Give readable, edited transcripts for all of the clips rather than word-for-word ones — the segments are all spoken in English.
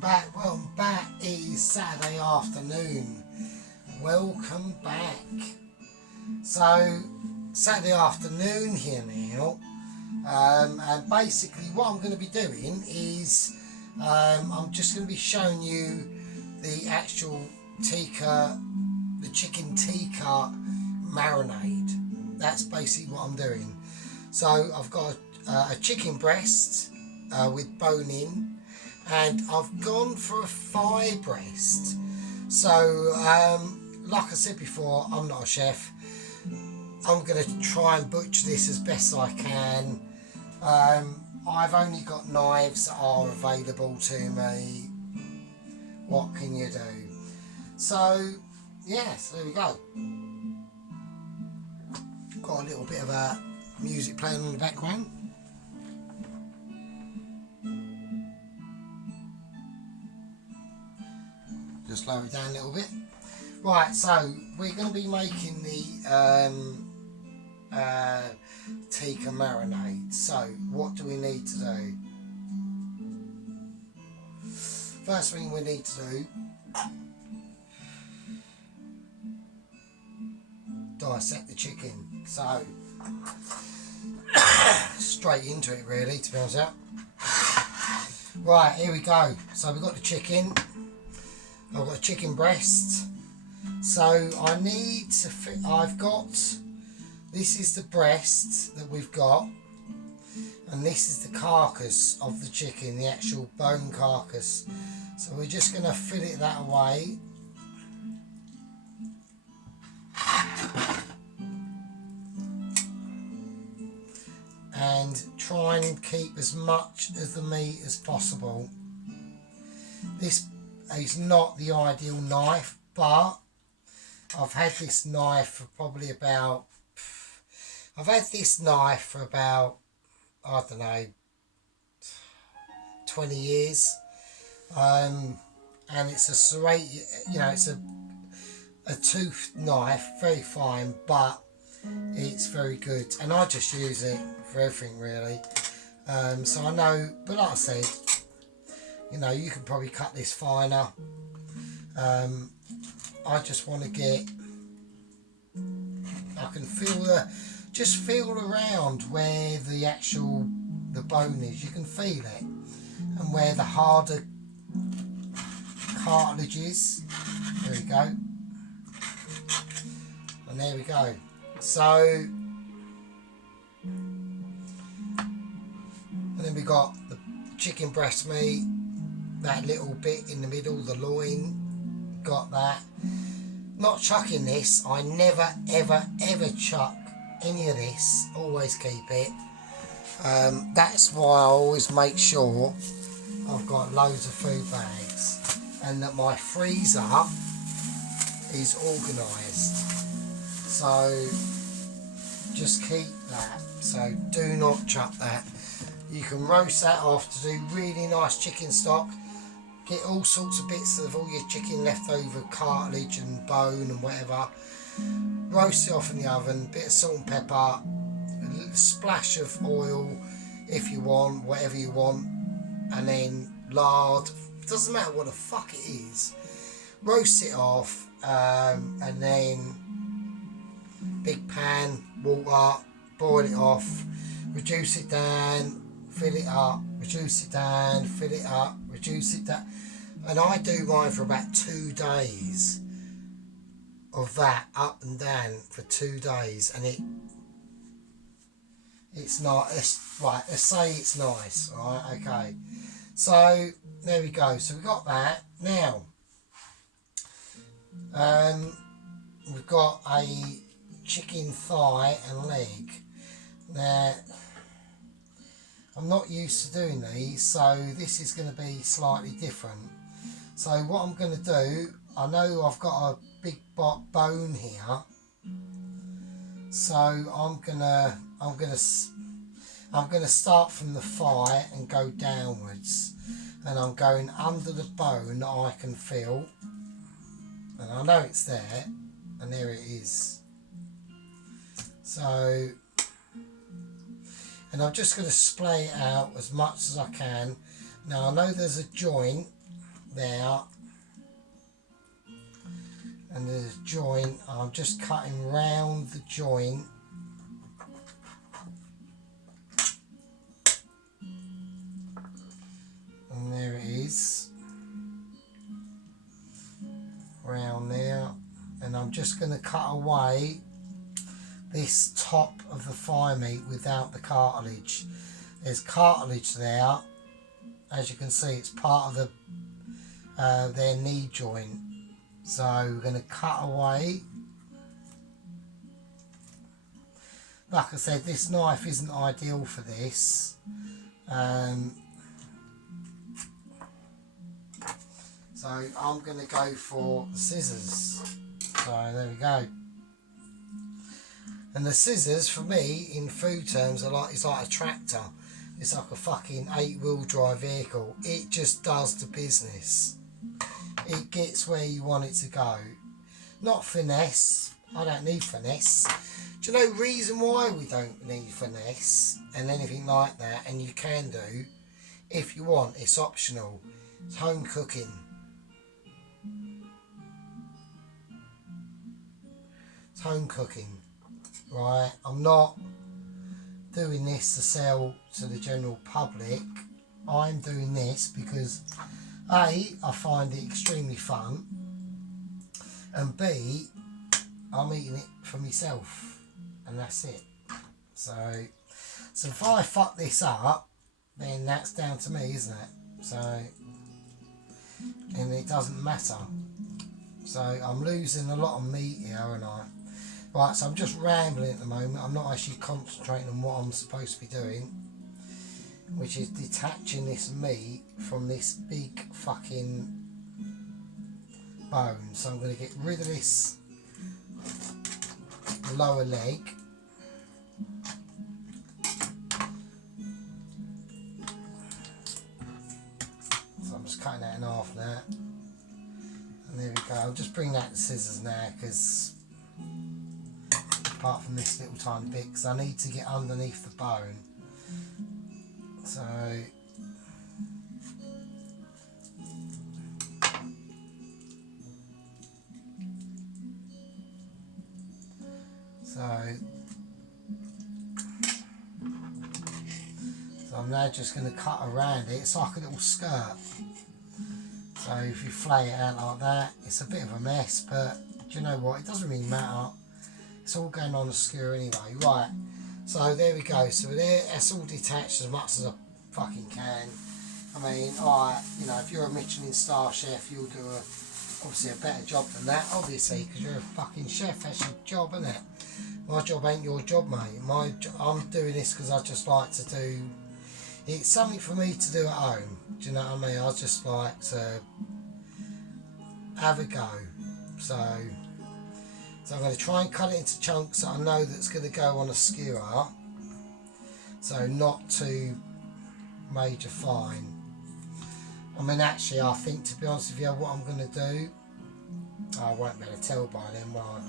Welcome back, welcome back. It is Saturday afternoon. Welcome back. So, Saturday afternoon here now. And basically what I'm going to be doing is I'm just going to be showing you the actual tikka, the chicken tikka marinade. That's basically what I'm doing. So I've got a chicken breast with bone in, and I've gone for a thigh breast. So like I said before, I'm not a chef. I'm going to try and butcher this as best I can. I've only got knives that are available to me. What can you do? So yeah, so there we go. Got a little bit of music playing in the background. Just lower it down a little bit. Right, so we're going to be making the tikka marinade. So what do we need to do? First thing we need to do, dissect the chicken. So straight into it really, to be honest. Right, here we go. So we've got the chicken. I've got a chicken breast. So I need to this is the breast that we've got, and this is the carcass of the chicken, the actual bone carcass. So we're just going to fill it that way. And try and keep as much of the meat as possible. This is not the ideal knife, but I've had this knife for probably about, I don't know, 20 years. And it's a serrated, it's a toothed knife, very fine, but it's very good. And I just use it for everything really. So I know, but like I said, you can probably cut this finer. I just want to I can feel around where the bone is. You can feel it, and where the harder cartilage is. There we go. And there we go. So, and then we got the chicken breast meat, that little bit in the middle, the loin, got that. Not chucking this. I never ever chuck any of this. Always keep it. That's why I always make sure I've got loads of food bags, and that my freezer is organised. So just keep that. So do not chuck that. You can roast that off to do really nice chicken stock. Get all sorts of bits of all your chicken left over, cartilage and bone and whatever. Roast it off in the oven, bit of salt and pepper, a splash of oil if you want, whatever you want, and then lard. Doesn't matter what the fuck it is. Roast it off, and then big pan, water, boil it off, reduce it down, fill it up, reduce it down, fill it up, reduce it down. And I do mine for about 2 days of that, up and down for 2 days, and it's not, right, let's say it's nice, alright, okay. So there we go. So we got that. Now we've got a chicken thigh and leg. Now I'm not used to doing these, so this is going to be slightly different. So what I'm going to do, I know I've got a big bone here, so I'm gonna start from the thigh and go downwards, and I'm going under the bone that I can feel, and I know it's there, and there it is. So, and I'm just going to splay it out as much as I can. Now I know there's a joint there, and there's a joint. I'm just cutting round the joint. And there it is, round there, and I'm just going to cut away this top of the thigh meat without the cartilage. There's cartilage there, as you can see. It's part of the their knee joint, so we're going to cut away. Like I said, this knife isn't ideal for this. So I'm going to go for the scissors. So there we go. And the scissors, for me, in food terms, it's like a tractor. It's like a fucking 8-wheel drive vehicle. It just does the business. It gets where you want it to go. Not finesse. I don't need finesse. Do you know the reason why we don't need finesse and anything like that? And you can do, if you want. It's optional. It's home cooking. It's home cooking, right? I'm not doing this to sell to the general public. I'm doing this because A, I find it extremely fun, and B, I'm eating it for myself, and that's it. So if I fuck this up, then that's down to me, isn't it? So, and it doesn't matter. So I'm losing a lot of meat here, aren't I? Right, so I'm just rambling at the moment. I'm not actually concentrating on what I'm supposed to be doing, which is detaching this meat from this big fucking bone. So I'm going to get rid of this lower leg. So I'm just cutting that in half now. And there we go. I'll just bring that to scissors now, because apart from this little tiny bit, because I need to get underneath the bone. So I'm now just going to cut around it. It's like a little skirt. So if you flay it out like that, it's a bit of a mess, but do you know what? It doesn't really matter. It's all going on the skewer anyway. Right, so there we go. So there, that's all detached as much as I fucking can. I mean, if you're a Michelin star chef, you'll do obviously a better job than that, obviously, because you're a fucking chef. That's your job, isn't it? My job ain't your job, mate. I'm doing this because I just like to do. It's something for me to do at home. Do you know what I mean? I just like to have a go. So I'm going to try and cut it into chunks that I know that's going to go on a skewer. So not too major fine. I mean, actually, I think, to be honest with you, what I'm going to do, I won't be able to tell by then, will I?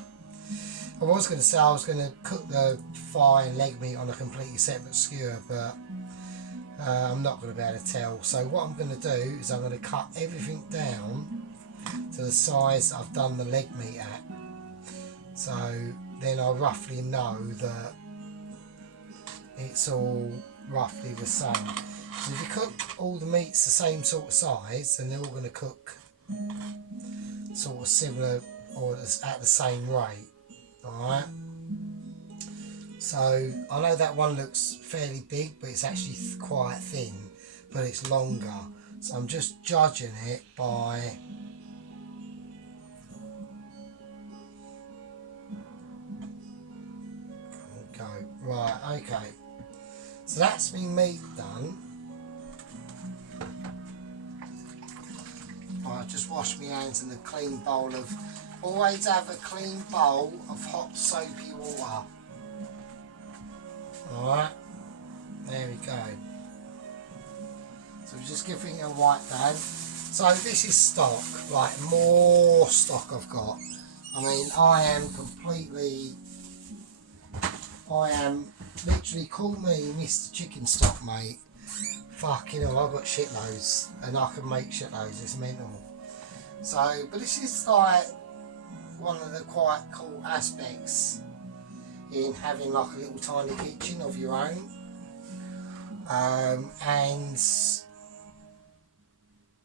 I was going to say I was going to cook the thigh and leg meat on a completely separate skewer, but I'm not going to be able to tell. So what I'm going to do is I'm going to cut everything down to the size I've done the leg meat at. So then I roughly know that it's all roughly the same. So if you cook all the meats the same sort of size, then they're all going to cook sort of similar or at the same rate. Alright? So I know that one looks fairly big, but it's actually quite thin, but it's longer. So I'm just judging it by right, okay. So that's me meat done. Right, just wash my hands in a clean bowl of. Always have a clean bowl of hot soapy water. Alright, there we go. So we're just giving it a wipe down. So this is stock, like more stock I've got. I mean, I am literally, call me Mr. Chicken Stock, mate. fucking hell, I've got shitloads and I can make shitloads, it's mental. So, but this is like one of the quite cool aspects in having like a little tiny kitchen of your own. And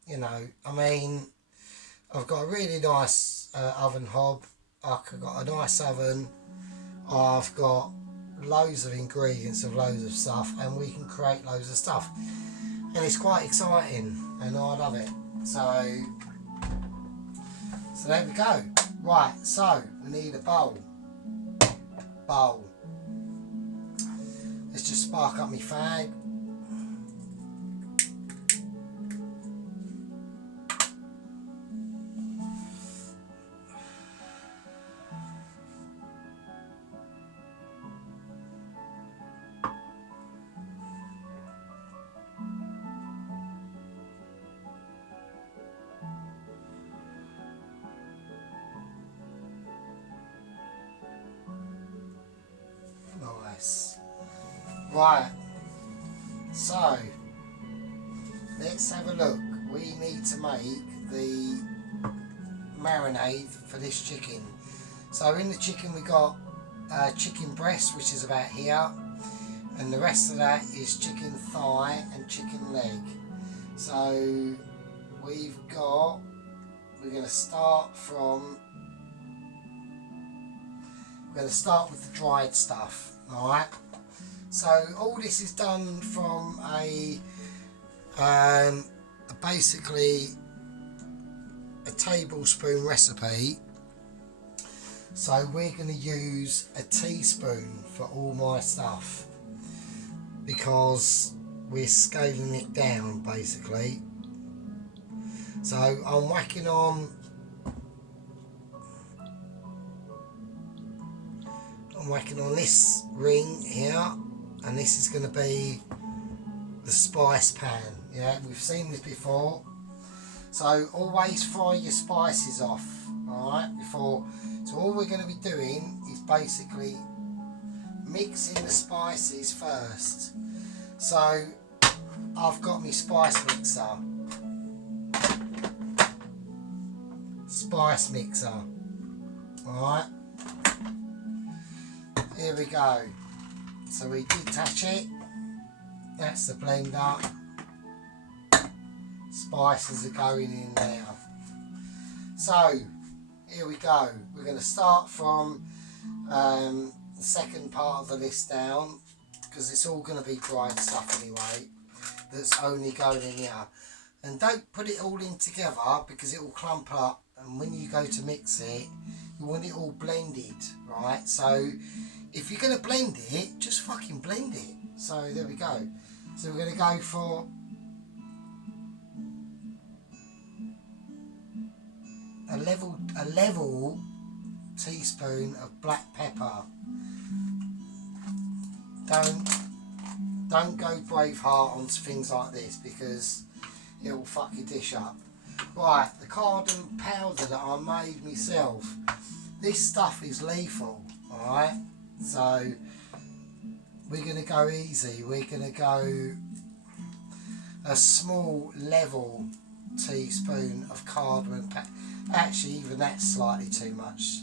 you know, I mean, I've got a really nice oven hob. I've got a nice oven. I've got loads of ingredients of loads of stuff, and we can create loads of stuff. And it's quite exciting, and I love it. So there we go. Right, so we need a bowl. Let's just spark up my fag. Nice. Right, so let's have a look. We need to make the marinade for this chicken. So in the chicken we got chicken breast, which is about here, and the rest of that is chicken thigh and chicken leg. So we're going to start with the dried stuff. Alright, so all this is done from basically a tablespoon recipe. So we're going to use a teaspoon for all my stuff because we're scaling it down basically. So I'm whacking on this ring here, and this is going to be the spice pan. Yeah, we've seen this before. So always fry your spices off, alright, before. So all we're going to be doing is basically mixing the spices first. So I've got my spice mixer, alright. Here we go. So we detach it. That's the blender. Spices are going in there. So here we go. We're going to start from the second part of the list down, because it's all going to be dried stuff anyway that's only going in here. And don't put it all in together because it will clump up, and when you go to mix it you want it all blended, right? So if you're going to blend it, just fucking blend it. So there we go. So we're going to go for a level teaspoon of black pepper. Don't go Braveheart on things like this because it will fuck your dish up. Right, the cardamom powder that I made myself. This stuff is lethal, alright? So we're going to go easy. We're going to go a small level teaspoon of cardamom powder. Actually, even that's slightly too much.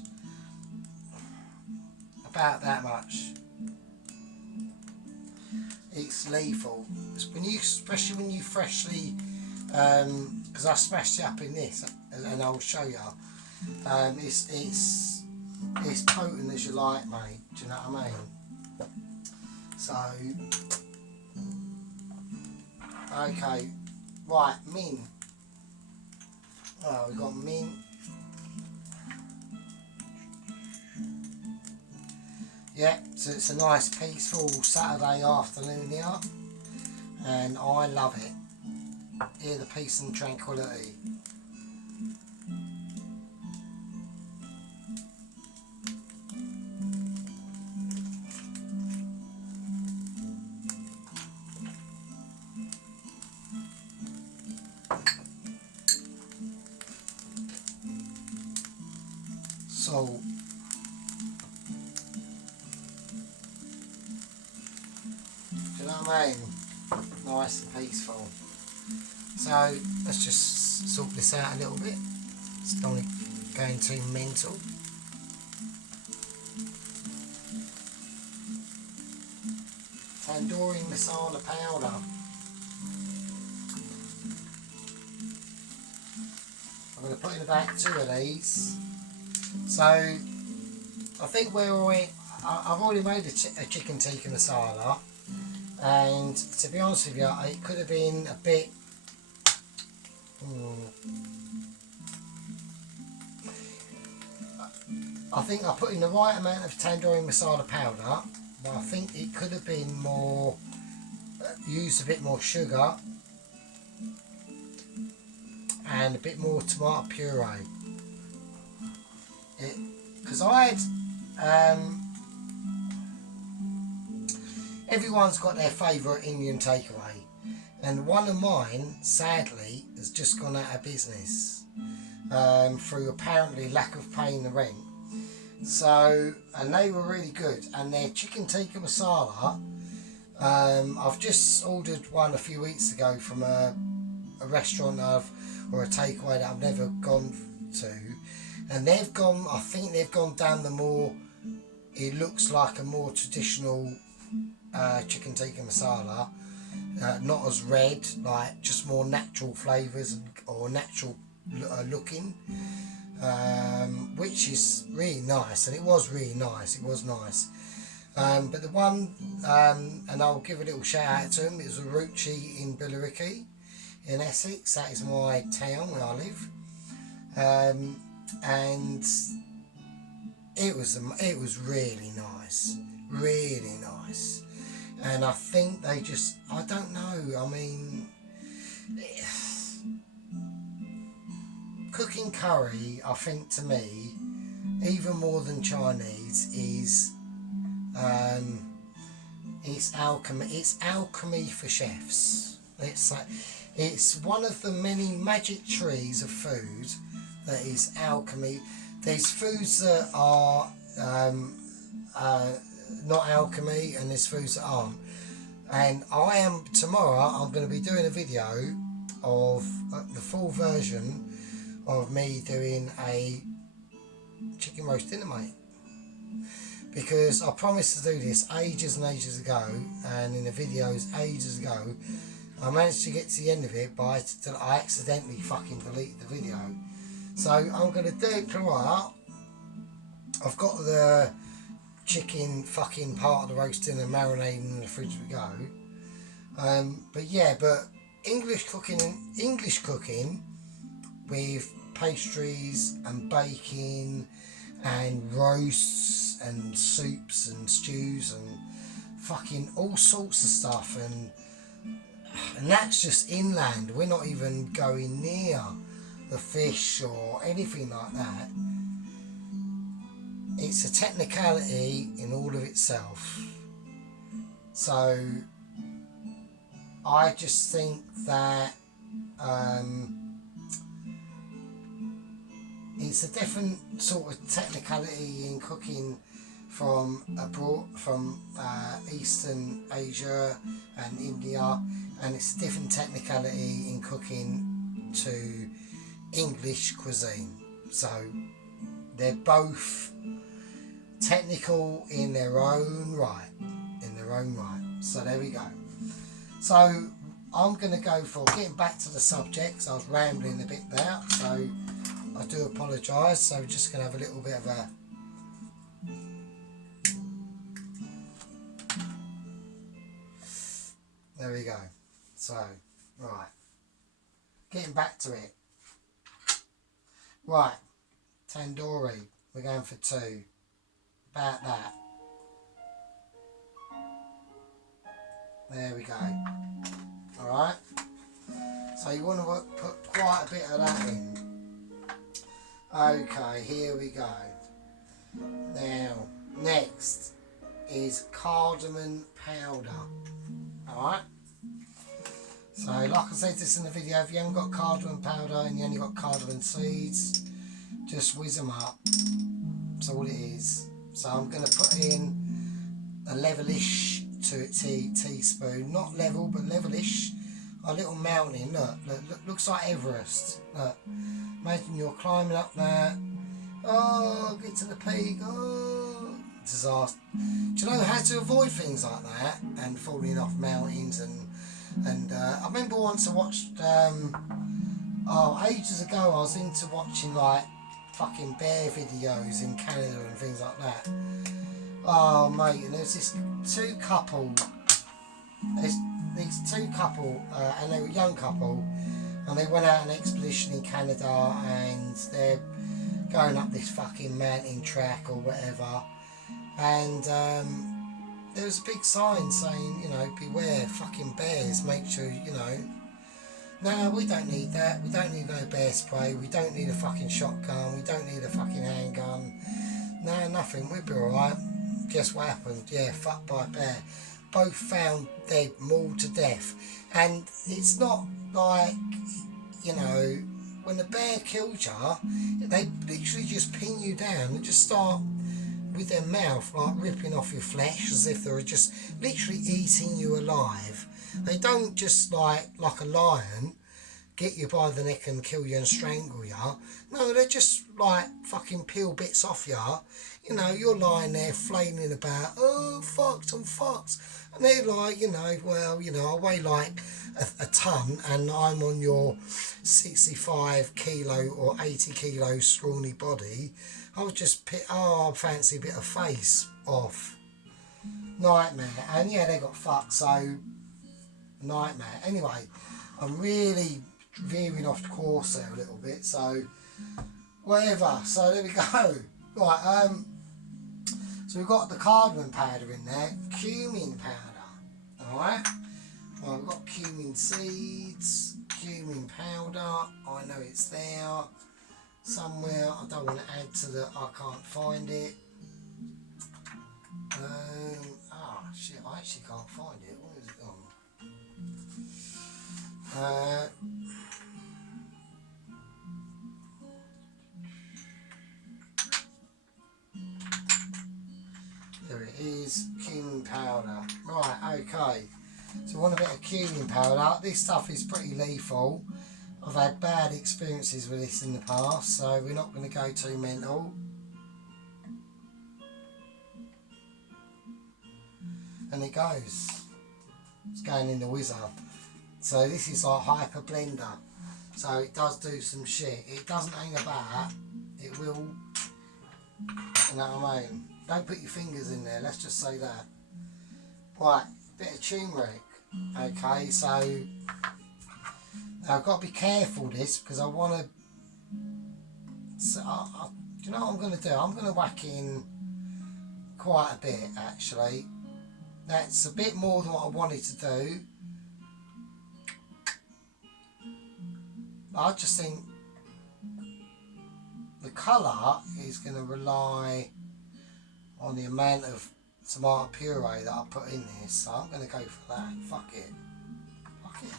About that much. It's lethal. Especially when you freshly, because I smashed it up in this, and I'll show you. It's potent as you like, mate. Do you know what I mean? So, okay, right, mint. Oh, we've got mint. Yeah, so it's a nice peaceful Saturday afternoon here, and I love it. Hear the peace and tranquility. Salt. Do you know what I mean? nice and peaceful. So let's just sort this out a little bit. It's not going too mental. Tandoori masala powder. I'm going to put in about 2 of these. So I think I've already made a chicken tikka masala, and to be honest with you, it could have been a bit. I think I put in the right amount of tandoori masala powder, but I think it could have been more, used a bit more sugar and a bit more tomato puree. Because I had, everyone's got their favourite Indian takeaway, and one of mine, sadly, has just gone out of business through apparently lack of paying the rent. So, and they were really good, and their chicken tikka masala, I've just ordered one a few weeks ago from a restaurant or a takeaway that I've never gone to, and they've gone, I think they've gone down the more, it looks like a more traditional chicken tikka masala, not as red, like just more natural flavours or natural looking, which is really nice, and it was really nice, it was nice. But the one, and I'll give a little shout out to him, it was a Rucci in Billericay in Essex. That is my town where I live, and it was really nice, really nice. And I think they just, I don't know, I mean, cooking curry, I think to me, even more than Chinese, is it's alchemy. It's alchemy for chefs. It's like, it's one of the many magic trees of food that is alchemy. There's foods that are not alchemy, and there's foods that aren't. And tomorrow I'm going to be doing a video of the full version of me doing a chicken roast dinner, mate. Because I promised to do this ages and ages ago, and in the videos ages ago, I managed to get to the end of it, but I accidentally fucking deleted the video. So I'm going to do it tomorrow. I've got the chicken fucking part of the roast dinner marinating in the fridge we go. But yeah, but English cooking with pastries and baking and roasts and soups and stews and fucking all sorts of stuff, and that's just inland. We're not even going near the fish or anything like that. It's a technicality in all of itself. So I just think that it's a different sort of technicality in cooking from abroad, from Eastern Asia and India, and it's a different technicality in cooking to English cuisine. So they're both technical in their own right, So there we go. So I'm going to go for getting back to the subject. I was rambling a bit there, so I do apologise. So we're just going to have a little bit of a there we go. So, right, getting back to it. Right, tandoori, we're going for 2. About that. There we go. Alright. So you want to put quite a bit of that in. Okay, here we go. Now, next is cardamom powder. Alright. So, like I said this in the video, if you haven't got cardamom powder and you only got cardamom seeds, just whiz them up. That's all it is. So I'm going to put in a levelish teaspoon, not level but levelish. A little mountain, look, looks like Everest. Look, imagine you're climbing up there. Oh, get to the peak. Oh, disaster. Do you know how to avoid things like that and falling off mountains and I remember once I watched ages ago I was into watching like fucking bear videos in Canada and things like that. Oh mate, and there's this two couple. These two couple, and they were a young couple, and they went out on an expedition in Canada, and they're going up this fucking mountain track or whatever, and there was a big sign saying, you know, beware fucking bears. Make sure, you know. No, we don't need that. We don't need no bear spray. We don't need a fucking shotgun. We don't need a fucking handgun. No, nothing. We'll be alright. Guess what happened? Yeah, fucked by a bear. Both found dead, mauled to death. And it's not like, you know, when the bear kills you, they literally just pin you down and just start with their mouth like ripping off your flesh as if they were just literally eating you alive. They don't just like a lion get you by the neck and kill you and strangle you. No, they just like fucking peel bits off you. You know, you're lying there flailing about, oh, fucked, I'm fucked. And they're like, you know, well, you know, I weigh like a ton and I'm on your 65 kilo or 80 kilo scrawny body. I'll just I fancy a bit of face off. Nightmare. And yeah, they got fucked, so nightmare. Anyway, I'm really veering off course there a little bit, so whatever. So there we go. Right, so we've got the cardamom powder in there, cumin powder, alright? Well, we've got cumin seeds, cumin powder, I know it's there somewhere. I don't want to add to the, I can't find it. Shit, I actually can't find it. Where is it gone? There it is, cumin powder. Right, okay. So we want a bit of cumin powder. This stuff is pretty lethal. I've had bad experiences with this in the past, so we're not going to go too mental. And it goes. It's going in the whizzer. So this is like hyper blender. So it does do some shit. It doesn't hang about. It will. You know what I mean? Don't put your fingers in there. Let's just say that. Right, bit of turmeric. Okay, so now I've got to be careful this because I want to. So do you know what I'm going to do? I'm going to whack in quite a bit actually. That's a bit more than what I wanted to do. I just think the colour is going to rely on the amount of tomato puree that I put in this, so I'm going to go for that. Fuck it. Fuck it.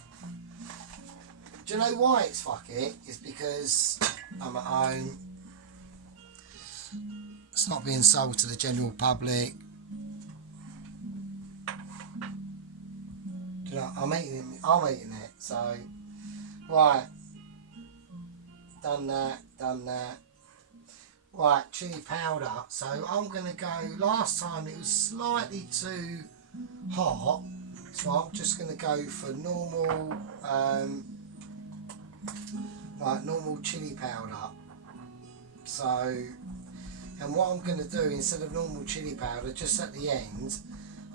Do you know why it's fuck it? It's because I'm at home. It's not being sold to the general public. Do you know, I'm eating it, so right. Done that. Right, chili powder. So I'm going to go, last time it was slightly too hot, so I'm just going to go for normal, normal chili powder. So, and what I'm going to do, instead of normal chili powder, just at the end,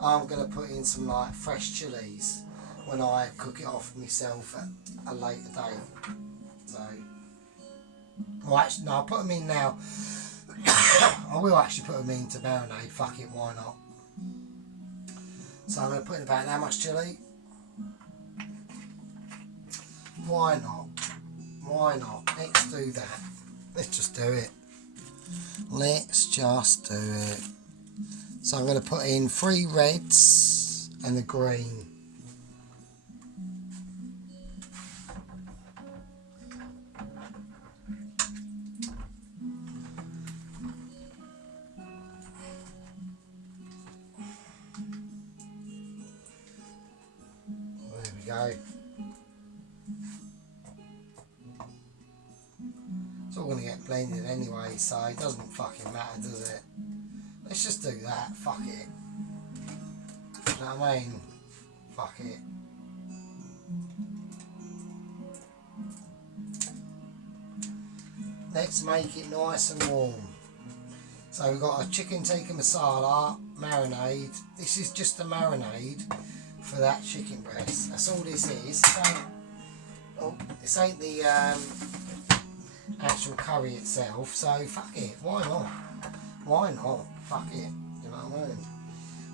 I'm going to put in some like fresh chilies when I cook it off myself at a later date. So, well, actually, no, I'll put them in now. I will actually put them into marinade. Fuck it, why not? So I'm going to put in about how much chilli? Why not? Why not? Let's do that. Let's just do it. Let's just do it. So I'm going to put in 3 reds and a green. go. It's all going to get blended anyway, so it doesn't fucking matter, does it? Let's just do that. Fuck it. You know what I mean? Fuck it. Let's make it nice and warm. So we've got a chicken tikka masala marinade. This is just a marinade for that chicken breast. That's all this is. This ain't the actual curry itself. So fuck it. Why not? Why not? Fuck it. You know what I mean?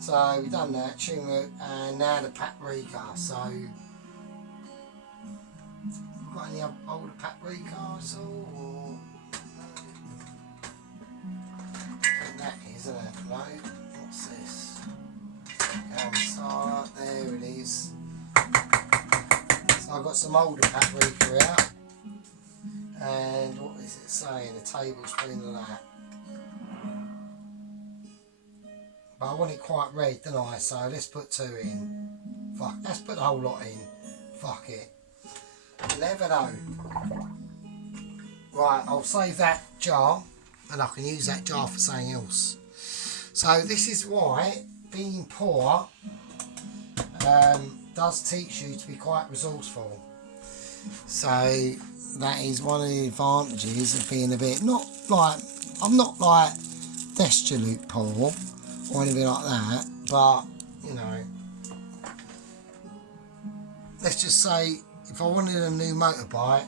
So we've done that turmeric and now the paprika. So got any older paprika at all? Or that is, isn't it? No. What's this? Masala. There it is. So I've got some older paprika out. And what is it saying? A tablespoon of that. But I want it quite red, don't I? So let's put 2 in. Fuck, let's put the whole lot in. Fuck it. You never know. Right, I'll save that jar and I can use that jar for something else. So this is why being poor does teach you to be quite resourceful. So that is one of the advantages of being a bit, not like, I'm not like destitute poor or anything like that, but you know, let's just say if I wanted a new motorbike,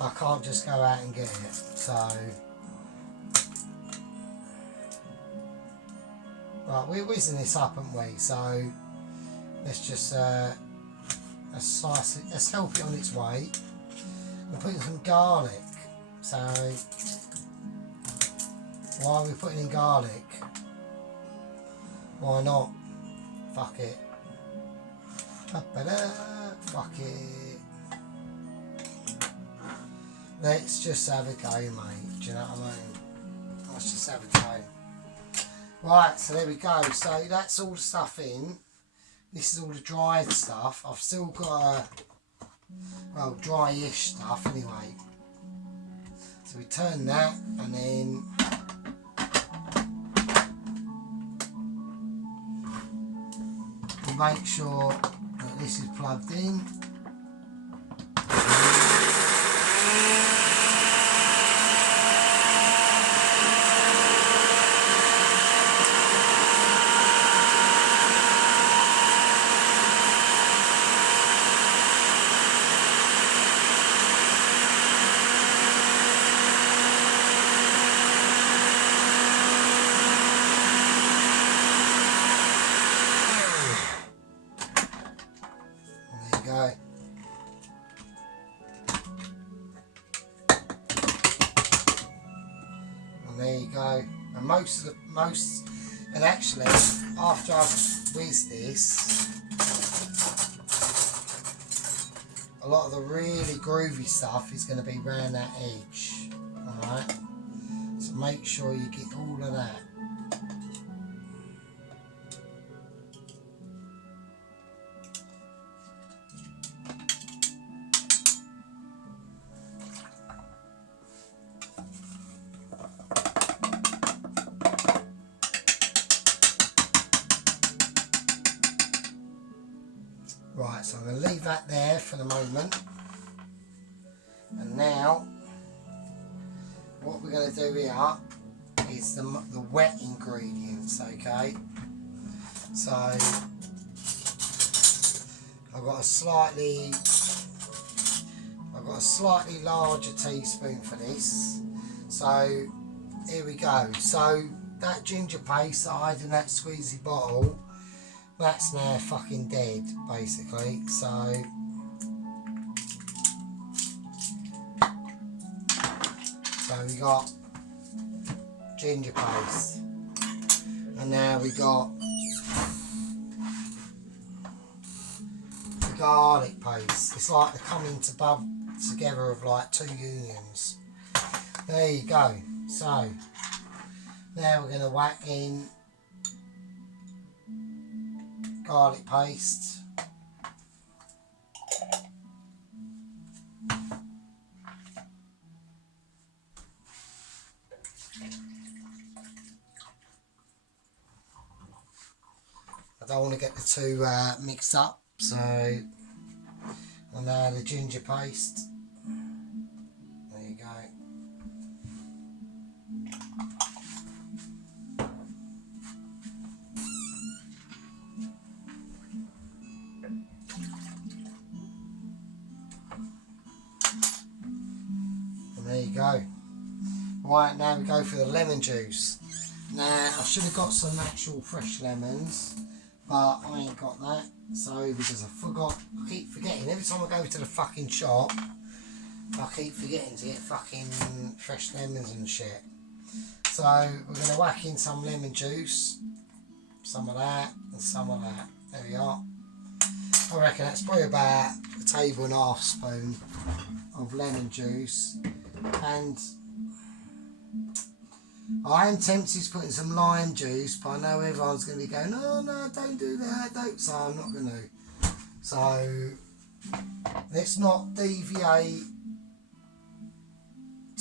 I can't just go out and get it. So right, we're whizzing this up, aren't we? So let's just let's slice it, let's help it on its way. We're putting some garlic. So why are we putting in garlic? Why not? Fuck it. Fuck it. Let's just have a go, mate. Do you know what I mean? Let's just have a go. Right, so there we go. So that's all the stuff in. This is all the dried stuff. I've still got well, dry-ish stuff anyway. So we turn that and then we make sure that this is plugged in. Go. And there you go. And and actually after I've whizzed this, a lot of the really groovy stuff is going to be around that edge. Alright, so make sure you get all of that. Right, so I'm going to leave that there for the moment. And now, what we're going to do here is the wet ingredients, okay? So, I've got a slightly larger teaspoon for this. So, here we go. So, that ginger paste that I had in that squeezy bottle, that's now fucking dead, basically. So we got ginger paste, and now we got the garlic paste. It's like they're coming together of like 2 unions. There you go. So now we're going to whack in garlic paste, I don't want to get the two mixed up. So, and now the ginger paste. There you go. And there you go. Right, now we go for the lemon juice. Now, I should have got some actual fresh lemons, but I ain't got that. So, because I keep forgetting. Every time I go to the fucking shop, I keep forgetting to get fucking fresh lemons and shit. So, we're going to whack in some lemon juice, some of that, and some of that. There we are. I reckon that's probably about a tablespoon spoon of lemon juice. And I am tempted to put in some lime juice, but I know everyone's going to be going, no, don't do that, don't. So I'm not going to. So let's not deviate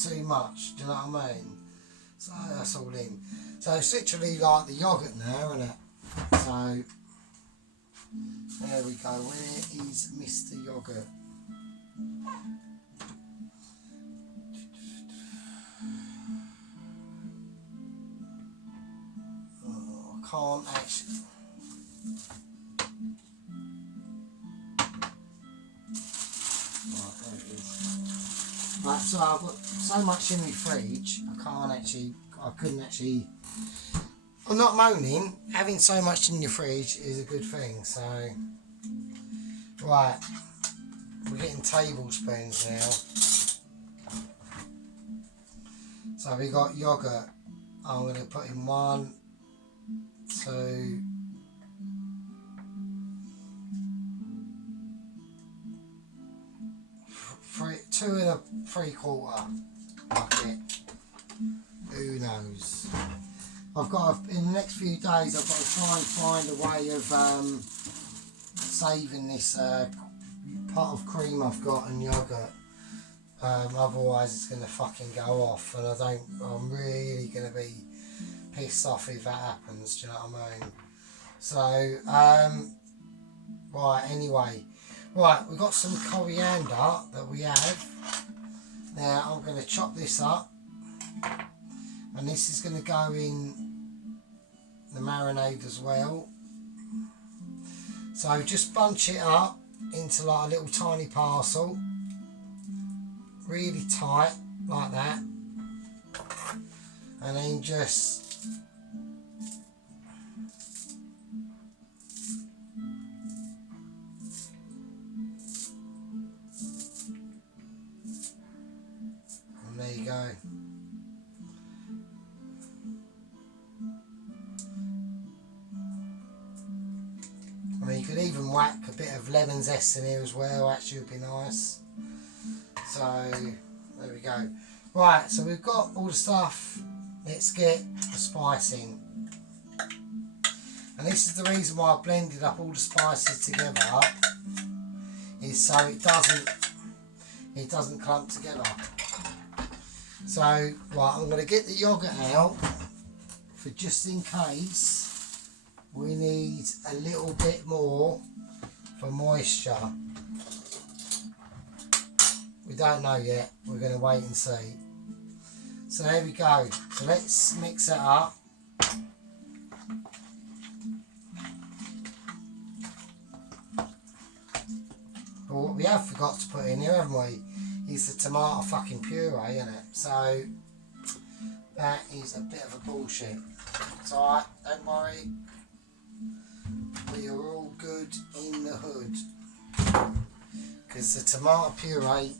too much, do you know what I mean? So that's all in. So it's literally like the yoghurt now, isn't it? So there we go. Where is Mr. Yoghurt? Can't actually. Right, there it is. Right, so I've got so much in my fridge, I couldn't actually. I'm not moaning. Having so much in your fridge is a good thing. So, right, we're getting tablespoons now. So we got yoghurt. I'm going to put in 1, 2, 3, 2 3/4 bucket. Who knows? I've got in the next few days. I've got to try and find a way of saving this pot of cream I've got and yogurt. Otherwise, it's going to fucking go off, and I'm really going to be pissed off if that happens. Do you know what I mean? So, right. Anyway, right. We've got some coriander that we have. Now I'm going to chop this up, and this is going to go in the marinade as well. So just bunch it up into like a little tiny parcel, really tight like that, and then just and there you go. I mean, you could even whack a bit of lemon zest in here as well, actually would be nice. So, there we go. Right, so we've got all the stuff. Let's get the spice in. And this is the reason why I blended up all the spices together, is so it doesn't clump together. So, right, I'm going to get the yoghurt out for just in case we need a little bit more for moisture. We don't know yet. We're going to wait and see. So there we go. So let's mix it up. But what we have forgot to put in here, haven't we, is the tomato fucking puree, isn't it? So that is a bit of a bullshit. It's alright, don't worry. We are all good in the hood. Because the tomato puree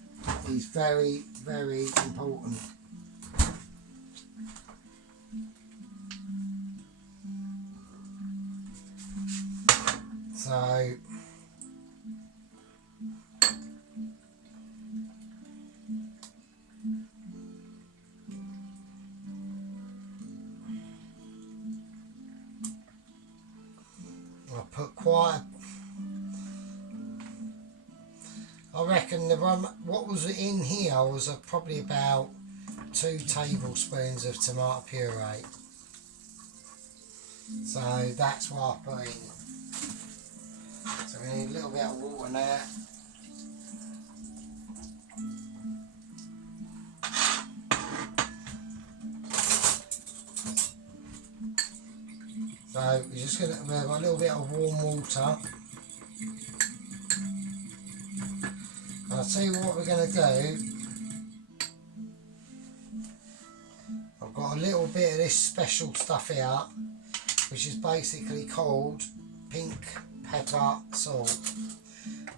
is very, very important. So I put quite I reckon what was in here was probably about 2 tablespoons of tomato puree. So that's what I put in. So we need a little bit of water now. So we're just going to have a little bit of warm water. And I'll tell you what we're going to do. I've got a little bit of this special stuff here, which is basically called pink pepper salt,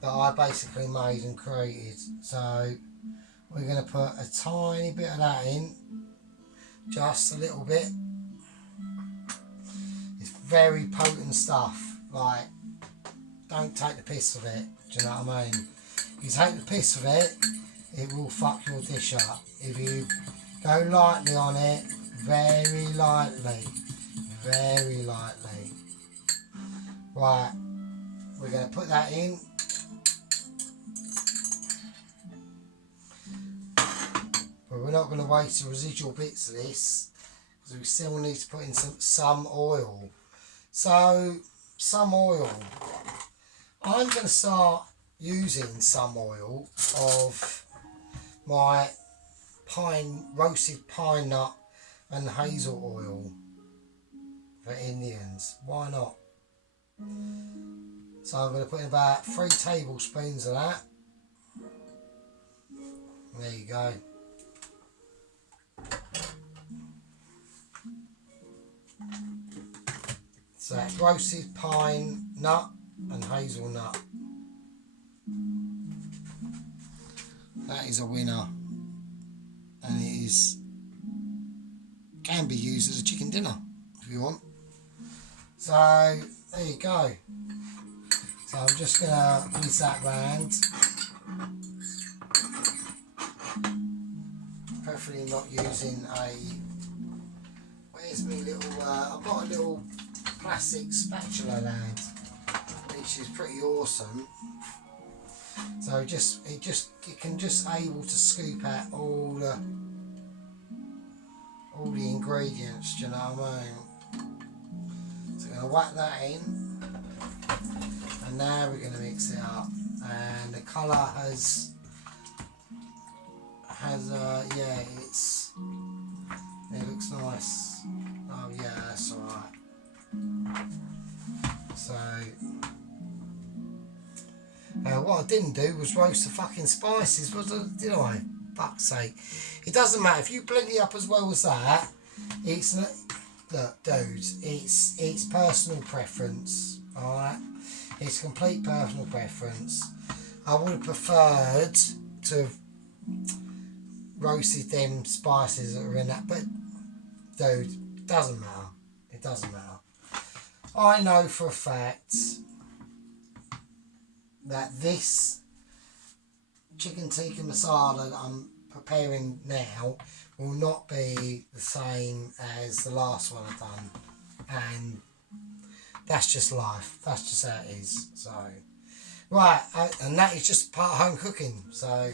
that I basically made and created. So we're going to put a tiny bit of that in, just a little bit. It's very potent stuff. Like, don't take the piss of it. Do you know what I mean? If you take the piss of it, it will fuck your dish up. If you go lightly on it, very lightly, very lightly. Right, we're going to put that in. But we're not going to waste the residual bits of this, because we still need to put in some oil. So, some oil. I'm going to start using some oil of my roasted pine nut and hazel oil for Indians. Why not? So I'm going to put in about 3 tablespoons of that. There you go. So that's roasted pine nut and hazelnut. That is a winner, and it can be used as a chicken dinner if you want. So there you go. So I'm just going to whiz that round. Preferably not using where's my little, I've got a little plastic spatula lad, which is pretty awesome. So it can just able to scoop out all the ingredients. Do you know what I mean? So I'm going to whack that in, and now we're going to mix it up. And the colour has yeah, it looks nice. Oh yeah, that's alright. So what I didn't do was roast the fucking spices, did I? Fuck's sake. It doesn't matter. If you blend it up as well as that, it's not... Look, dudes, it's personal preference, alright? It's complete personal preference. I would have preferred to have roasted them spices that are in that, but, dude, it doesn't matter. It doesn't matter. I know for a fact that this chicken tikka masala that I'm preparing now will not be the same as the last one I've done, and that's just life. That's just how it is. So right, and that is just part of home cooking. So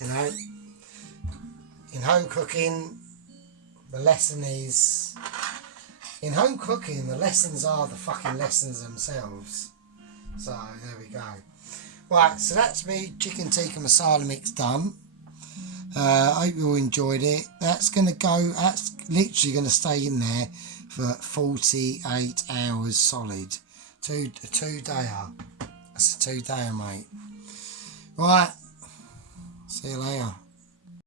you know, in home cooking the lesson is, in home cooking the lessons are the fucking lessons themselves. So there we go. Right, so that's me chicken tikka masala mix done. I hope you all enjoyed it. That's literally going to stay in there for 48 hours solid. A two-dayer. That's a 2-dayer, mate. Right, see you later.